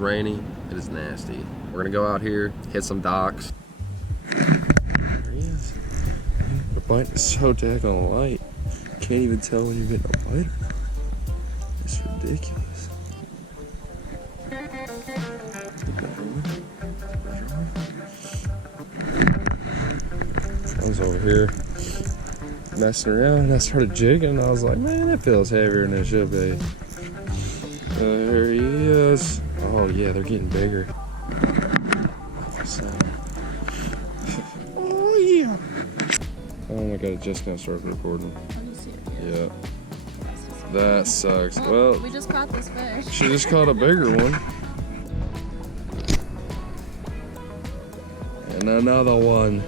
rainy. It is nasty. We're gonna go out here, hit some docks. There he is. The bite is so daggone light. Can't even tell when you're getting a bite or not. It's ridiculous. I was over here messing around and I started jigging. I was like, man, it feels heavier than it should be. There he is. Oh yeah, they're getting bigger. Oh yeah. Oh my god, it just now started recording. Yeah. That sucks. Well, we just caught this fish. She just caught a bigger one. And another one.